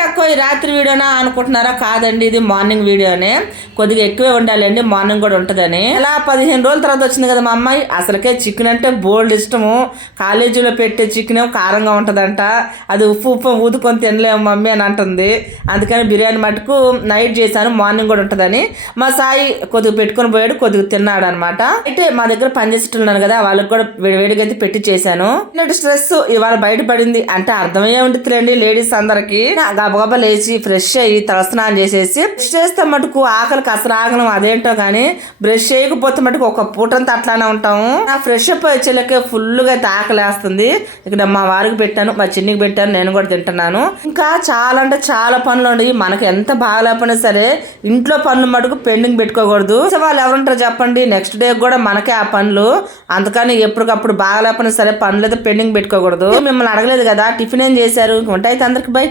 తక్కువ ఈ రాత్రి వీడియోనా అనుకుంటున్నారా? కాదండి ఇది మార్నింగ్ వీడియోనే. కొద్దిగా ఎక్కువే ఉండాలండి మార్నింగ్ కూడా ఉంటుందని. అలా పదిహేను రోజుల తర్వాత వచ్చింది కదా మా అమ్మాయి. అసలుకే చికెన్ అంటే బోల్డ్ ఇష్టము. కాలేజీలో పెట్టే చికెన్ ఏమో కారంగా ఉంటుందంట. అది ఉప్పు ఉప్పు ఊదుకొని తినలేము మమ్మీ అని అంటుంది. అందుకని బిర్యానీ మటుకు నైట్ చేశాను మార్నింగ్ కూడా ఉంటుందని. మా సాయి కొద్దిగా పెట్టుకొని పోయాడు కొద్దిగా తిన్నాడు అనమాట అయితే మా దగ్గర పనిచేసేటోళ్ళు కదా వాళ్ళకి కూడా వేడివేడిగా అయితే పెట్టి చేశాను. ఇలాంటి స్ట్రెస్ ఇవాళ బయటపడింది అంటే అర్థమయ్యే ఉంటుందిలేండి లేడీస్ అందరికి. గబగబ లేచి ఫ్రెష్ అయ్యి తలస్నానం చేసేసి బ్రష్ చేస్తే మటుకు ఆకలికి అసలు ఆగలం అదేంటో కానీ బ్రష్ చేయకపోతే మటుకు ఒక పూటంతా అట్లానే ఉంటాము ఆ ఫ్రెష్ అప్ వచ్చేలకే ఫుల్గా తాకలేస్తుంది ఇక్కడ మా వారికి పెట్టాను మా చిన్నికి పెట్టాను నేను కూడా తింటున్నాను. ఇంకా చాలా అంటే చాలా పనులు ఉండవు మనకి ఎంత బాగాలేకపోయినా సరే ఇంట్లో పనులు మటుకు పెండింగ్ పెట్టుకోకూడదు. వాళ్ళు ఎవరుంటారు చెప్పండి. నెక్స్ట్ డే కూడా మనకే ఆ పనులు. అందుకని ఎప్పటికప్పుడు బాగాలేకపోయినా సరే పనులు అయితే పెండింగ్ పెట్టుకోకూడదు. మిమ్మల్ని అడగలేదు కదా టిఫిన్ ఏం చేశారు? ఉంటాయి అందరికి బై